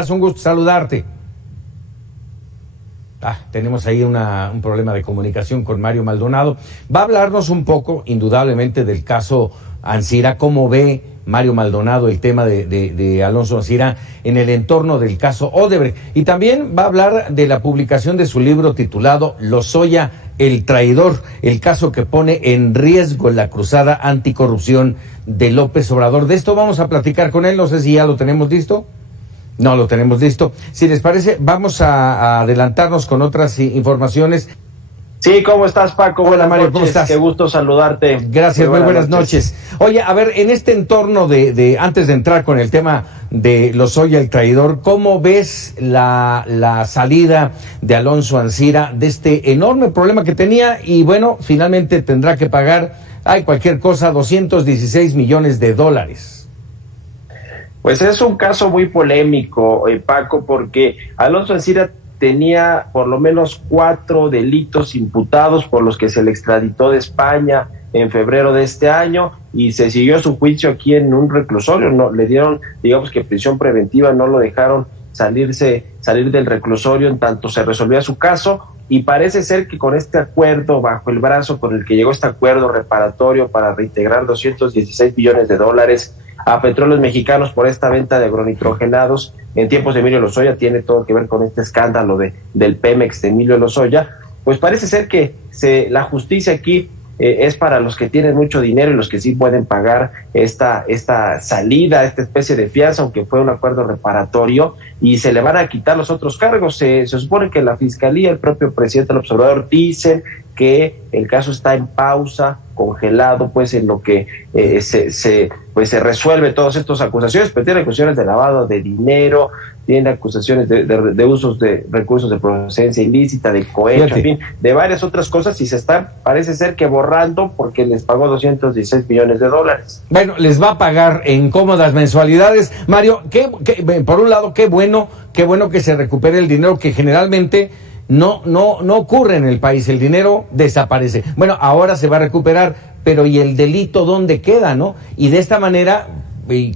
estás? Un gusto saludarte. Tenemos ahí un problema de comunicación con Mario Maldonado. Va a hablarnos un poco, indudablemente, del caso Ancira. ¿Cómo ve Mario Maldonado el tema de Alonso Ancira en el entorno del caso Odebrecht? Y también va a hablar de la publicación de su libro titulado Lozoya, el traidor, el caso que pone en riesgo la cruzada anticorrupción de López Obrador. De esto vamos a platicar con él. No sé si ya lo tenemos listo. No lo tenemos listo. Si les parece, vamos a adelantarnos con otras informaciones. Sí, ¿cómo estás, Paco? Hola, Mario, ¿cómo estás? Qué gusto saludarte. Gracias, muy buenas noches. Oye, a ver, en este entorno antes de entrar con el tema de Lozoya, el traidor, ¿cómo ves la salida de Alonso Ancira de este enorme problema que tenía? Y bueno, finalmente tendrá que pagar, cualquier cosa, $216 millones. Pues es un caso muy polémico, Paco, porque Alonso Ancira tenía por lo menos 4 delitos imputados por los que se le extraditó de España en febrero de este año y se siguió su juicio aquí en un reclusorio. No le dieron, digamos que prisión preventiva, no lo dejaron salir del reclusorio en tanto se resolvía su caso, y parece ser que con este acuerdo bajo el brazo, con el que llegó este acuerdo reparatorio para reintegrar $216 millones a Petróleos Mexicanos por esta venta de agronitrogenados en tiempos de Emilio Lozoya, tiene todo que ver con este escándalo del Pemex de Emilio Lozoya, pues parece ser que la justicia aquí es para los que tienen mucho dinero y los que sí pueden pagar esta salida, esta especie de fianza, aunque fue un acuerdo reparatorio, y se le van a quitar los otros cargos. Se supone que la Fiscalía, el propio presidente López Obrador, dicen que el caso está en pausa, congelado, pues en lo que se resuelve todas estas acusaciones, pero tiene acusaciones de lavado de dinero, tiene acusaciones de usos de recursos de procedencia ilícita, de cohecho, en fin, de varias otras cosas, y se están, parece ser que borrando porque les pagó $216 millones. Bueno, les va a pagar en cómodas mensualidades. Mario, por un lado, qué bueno que se recupere el dinero que generalmente no ocurre en el país. El dinero desaparece. Bueno, ahora se va a recuperar, pero ¿y el delito dónde queda, no? Y de esta manera,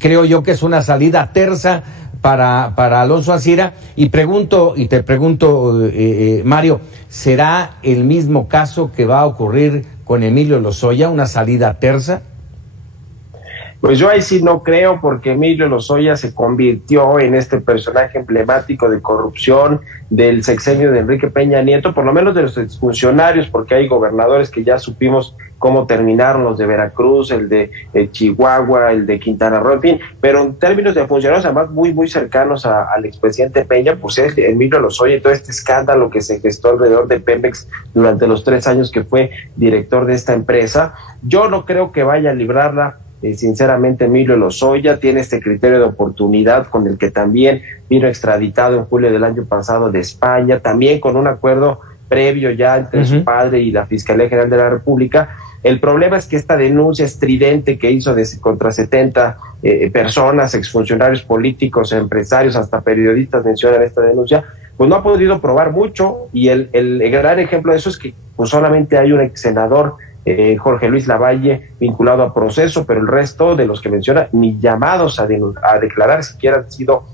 creo yo que es una salida tersa para Alonso Ancira, y te pregunto, Mario, ¿será el mismo caso que va a ocurrir con Emilio Lozoya, una salida tersa? Pues yo ahí sí no creo, porque Emilio Lozoya se convirtió en este personaje emblemático de corrupción del sexenio de Enrique Peña Nieto, por lo menos de los exfuncionarios, porque hay gobernadores que ya supimos cómo terminaron, los de Veracruz, el de Chihuahua, el de Quintana Roo, en fin, pero en términos de funcionarios además muy cercanos al expresidente Peña, pues es Emilio Lozoya y todo este escándalo que se gestó alrededor de Pemex durante los 3 años que fue director de esta empresa. Yo no creo que vaya a librarla. Sinceramente, Emilio Lozoya tiene este criterio de oportunidad con el que también vino extraditado en julio del año pasado de España, también con un acuerdo previo ya entre su padre y la Fiscalía General de la República. El problema es que esta denuncia estridente que hizo contra 70 personas, exfuncionarios políticos, empresarios, hasta periodistas mencionan esta denuncia, pues no ha podido probar mucho, y el gran ejemplo de eso es que pues solamente hay un ex senador, Jorge Luis Lavalle, vinculado a proceso, pero el resto de los que menciona ni llamados a declarar siquiera han sido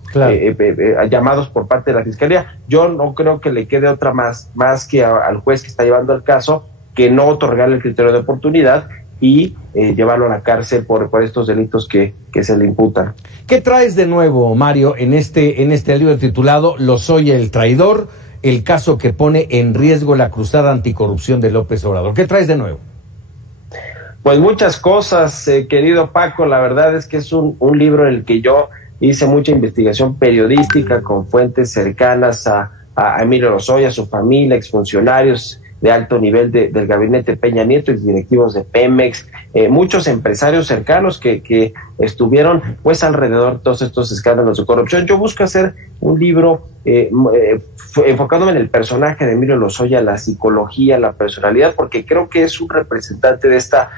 llamados por parte de la Fiscalía. Yo no creo que le quede otra más que al juez que está llevando el caso, que no otorgarle el criterio de oportunidad y llevarlo a la cárcel por estos delitos que se le imputan. ¿Qué traes de nuevo, Mario, en este libro titulado Lozoya, el traidor, el caso que pone en riesgo la cruzada anticorrupción de López Obrador? ¿Qué traes de nuevo? Pues muchas cosas, querido Paco. La verdad es que es un libro en el que yo hice mucha investigación periodística con fuentes cercanas a Emilio Lozoya, a su familia, exfuncionarios de alto nivel del gabinete Peña Nieto, exdirectivos de Pemex, muchos empresarios cercanos que estuvieron pues alrededor de todos estos escándalos de corrupción. Yo busco hacer un libro enfocándome en el personaje de Emilio Lozoya, la psicología, la personalidad, porque creo que es un representante de esta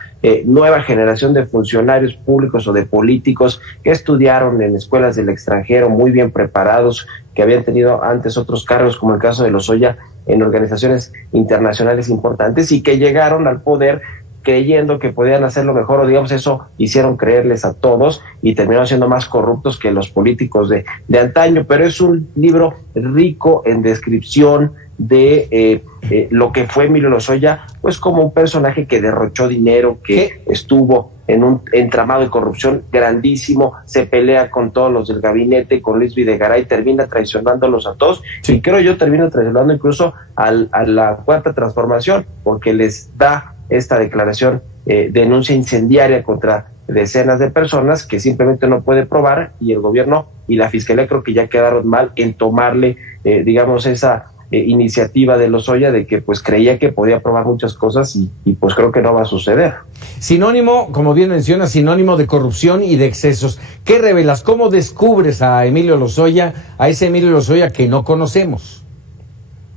nueva generación de funcionarios públicos o de políticos que estudiaron en escuelas del extranjero, muy bien preparados, que habían tenido antes otros cargos, como el caso de Lozoya, en organizaciones internacionales importantes, y que llegaron al poder creyendo que podían hacerlo mejor, o digamos eso hicieron creerles a todos y terminaron siendo más corruptos que los políticos de antaño. Pero es un libro rico en descripción de lo que fue Emilio Lozoya, pues como un personaje que derrochó dinero, que estuvo en un entramado de corrupción grandísimo, se pelea con todos los del gabinete, con Luis Videgaray, termina traicionándolos a todos, y creo yo termina traicionando incluso a la Cuarta Transformación, porque les da esta declaración, denuncia incendiaria contra decenas de personas que simplemente no puede probar, y el gobierno y la fiscalía creo que ya quedaron mal en tomarle, digamos, esa iniciativa de Lozoya de que pues creía que podía probar muchas cosas y pues creo que no va a suceder. Sinónimo, como bien menciona, sinónimo de corrupción y de excesos. ¿Qué revelas? ¿Cómo descubres a Emilio Lozoya, a ese Emilio Lozoya que no conocemos?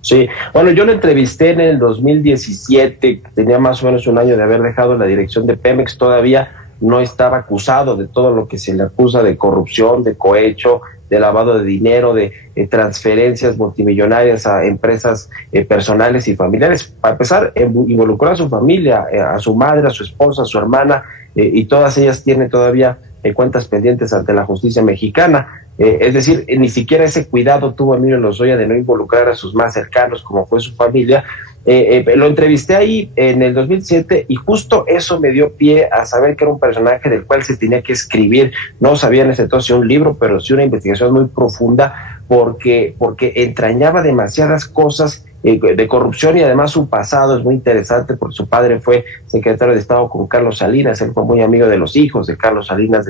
Sí, bueno, yo lo entrevisté en el 2017, tenía más o menos un año de haber dejado la dirección de Pemex, todavía no estaba acusado de todo lo que se le acusa de corrupción, de cohecho, de lavado de dinero, de transferencias multimillonarias a empresas personales y familiares. Para empezar, involucró a su familia, a su madre, a su esposa, a su hermana, y todas ellas tienen todavía cuentas pendientes ante la justicia mexicana. Es decir, ni siquiera ese cuidado tuvo Emilio Lozoya de no involucrar a sus más cercanos, como fue su familia. Lo entrevisté ahí en el 2007 y justo eso me dio pie a saber que era un personaje del cual se tenía que escribir. No sabía en ese entonces un libro, pero sí una investigación muy profunda, porque entrañaba demasiadas cosas de corrupción, y además su pasado es muy interesante porque su padre fue secretario de Estado con Carlos Salinas, él fue muy amigo de los hijos de Carlos Salinas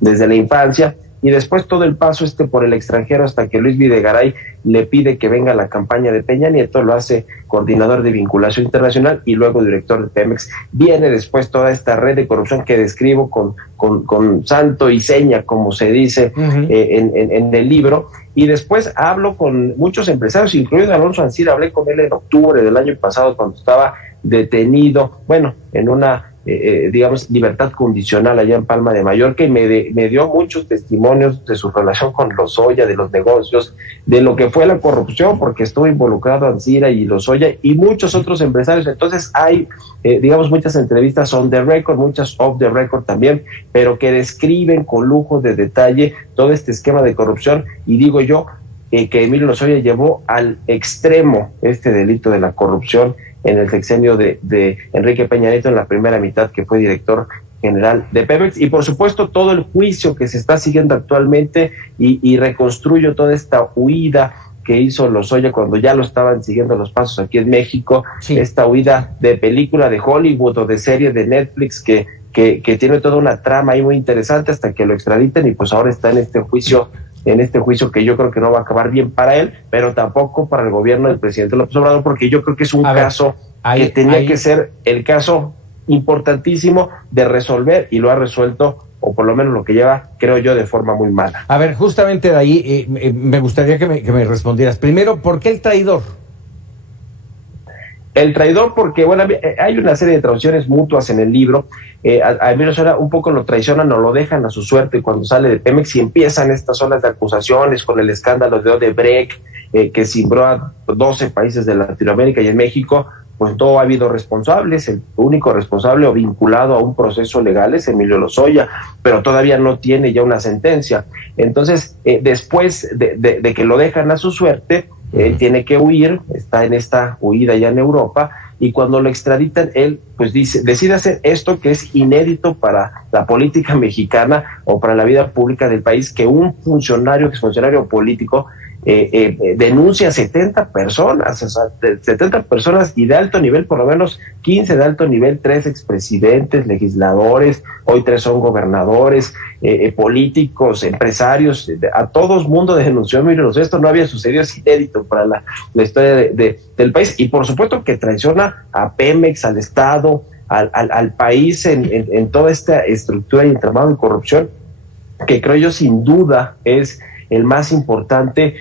desde la infancia. Y después todo el paso por el extranjero hasta que Luis Videgaray le pide que venga a la campaña de Peña Nieto, lo hace coordinador de vinculación internacional y luego director de Pemex. Viene después toda esta red de corrupción que describo con santo y seña, como se dice en el libro. Y después hablo con muchos empresarios, incluido Alonso Ancira. Hablé con él en octubre del año pasado cuando estaba detenido, bueno, en una digamos, libertad condicional allá en Palma de Mallorca, y me dio muchos testimonios de su relación con Lozoya, de los negocios, de lo que fue la corrupción, porque estuvo involucrado Ancira y Lozoya y muchos otros empresarios. Entonces hay, digamos, muchas entrevistas on the record, muchas off the record también, pero que describen con lujo de detalle todo este esquema de corrupción. Y digo yo que Emilio Lozoya llevó al extremo este delito de la corrupción en el sexenio de Enrique Peña Nieto, en la primera mitad que fue director general de Pemex. Y por supuesto todo el juicio que se está siguiendo actualmente, y reconstruyo toda esta huida que hizo Lozoya cuando ya lo estaban siguiendo los pasos aquí en México, sí. Esta huida de película de Hollywood o de serie de Netflix que tiene toda una trama ahí muy interesante hasta que lo extraditan, y pues ahora está en este juicio que yo creo que no va a acabar bien para él, pero tampoco para el gobierno del presidente López Obrador, porque yo creo que es un caso que tenía que ser el caso importantísimo de resolver, y lo ha resuelto, o por lo menos lo que lleva, creo yo, de forma muy mala. A ver, justamente de ahí me gustaría que me respondieras. Primero, ¿por qué el traidor? El traidor porque, bueno, hay una serie de traiciones mutuas en el libro. A Emilio Lozoya un poco lo traicionan o lo dejan a su suerte cuando sale de Pemex, y empiezan estas olas de acusaciones con el escándalo de Odebrecht, que cimbró a 12 países de Latinoamérica y en México. Pues no ha habido responsables. El único responsable o vinculado a un proceso legal es Emilio Lozoya, pero todavía no tiene ya una sentencia. Entonces, después de que lo dejan a su suerte, él tiene que huir, está en esta huida ya en Europa, y cuando lo extraditan, él pues decide hacer esto que es inédito para la política mexicana o para la vida pública del país, que un exfuncionario político denuncia a 70 personas, o sea, 70 personas y de alto nivel, por lo menos 15 de alto nivel, 3 expresidentes, legisladores, hoy 3 son gobernadores, políticos, empresarios, a todo mundo denunció. Miren, esto no había sucedido, es inédito para la historia del país, y por supuesto que traiciona a Pemex, al Estado, al país en toda esta estructura y entramado de corrupción, que creo yo sin duda es el más importante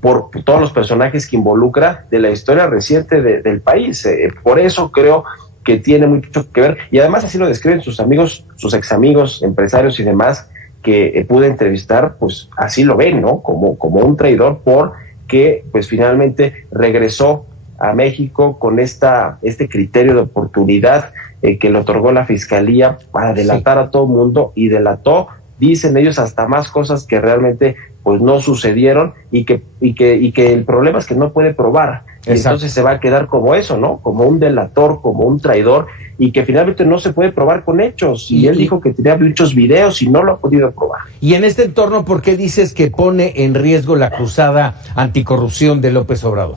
por todos los personajes que involucra de la historia reciente del país. Por eso creo que tiene mucho que ver, y además así lo describen sus amigos, sus ex amigos, empresarios y demás que pude entrevistar, pues así lo ven, ¿no? Como un traidor, porque pues finalmente regresó a México con este criterio de oportunidad que le otorgó la Fiscalía para delatar a todo el mundo, y delató, dicen ellos, hasta más cosas que realmente pues no sucedieron, y que el problema es que no puede probar. Y entonces se va a quedar como eso, ¿no? Como un delator, como un traidor, y que finalmente no se puede probar con hechos. Y él dijo que tenía muchos videos y no lo ha podido probar. Y en este entorno, ¿por qué dices que pone en riesgo la cruzada anticorrupción de López Obrador?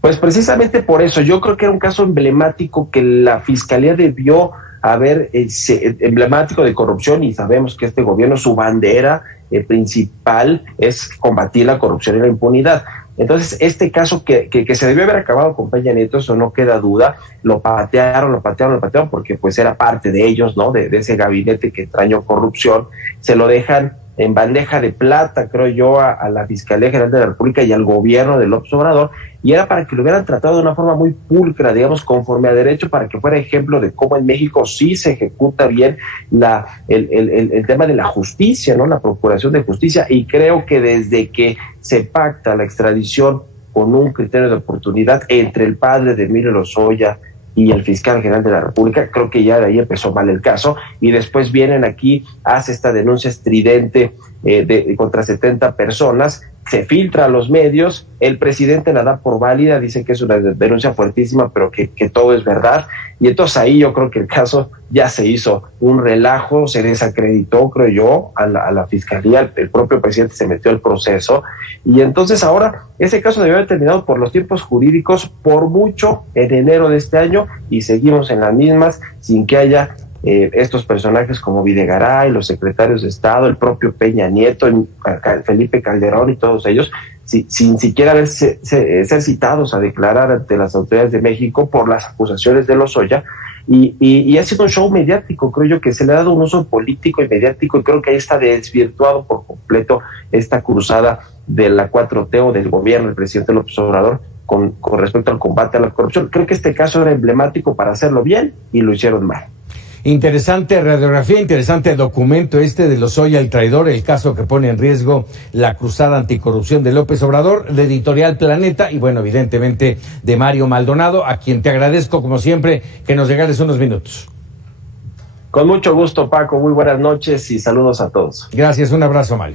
Pues precisamente por eso. Yo creo que era un caso emblemático que la Fiscalía debió haber, emblemático de corrupción, y sabemos que este gobierno, su bandera principal es combatir la corrupción y la impunidad. Entonces, este caso que se debió haber acabado con Peña Nieto, eso no queda duda, lo patearon, porque pues era parte de ellos, ¿no? De ese gabinete que extrañó corrupción. Se lo dejan en bandeja de plata, creo yo, a la Fiscalía General de la República y al gobierno de López Obrador, y era para que lo hubieran tratado de una forma muy pulcra, digamos, conforme a derecho, para que fuera ejemplo de cómo en México sí se ejecuta bien el tema de la justicia, ¿no? La procuración de justicia. Y creo que desde que se pacta la extradición con un criterio de oportunidad entre el padre de Emilio Lozoya y el fiscal general de la República, creo que ya de ahí empezó mal el caso, y después vienen aquí, hace esta denuncia estridente contra 70 personas, se filtra a los medios, el presidente la da por válida, dice que es una denuncia fuertísima, pero que todo es verdad, y entonces ahí yo creo que el caso ya se hizo un relajo, se desacreditó, creo yo, a la Fiscalía, el propio presidente se metió al proceso, y entonces ahora ese caso debió haber terminado por los tiempos jurídicos, por mucho, en enero de este año, y seguimos en las mismas, sin que haya estos personajes como Videgaray, los secretarios de Estado, el propio Peña Nieto, Felipe Calderón y todos ellos, sin siquiera ser citados a declarar ante las autoridades de México por las acusaciones de Lozoya. Y ha sido un show mediático, creo yo, que se le ha dado un uso político y mediático, y creo que ahí está desvirtuado por completo esta cruzada de la 4T o del gobierno del presidente López Obrador con respecto al combate a la corrupción. Creo que este caso era emblemático para hacerlo bien y lo hicieron mal. Interesante radiografía, interesante documento de Lozoya, el traidor, el caso que pone en riesgo la cruzada anticorrupción de López Obrador, de Editorial Planeta, y bueno, evidentemente de Mario Maldonado, a quien te agradezco como siempre que nos regales unos minutos. Con mucho gusto, Paco, muy buenas noches y saludos a todos. Gracias, un abrazo, Mario.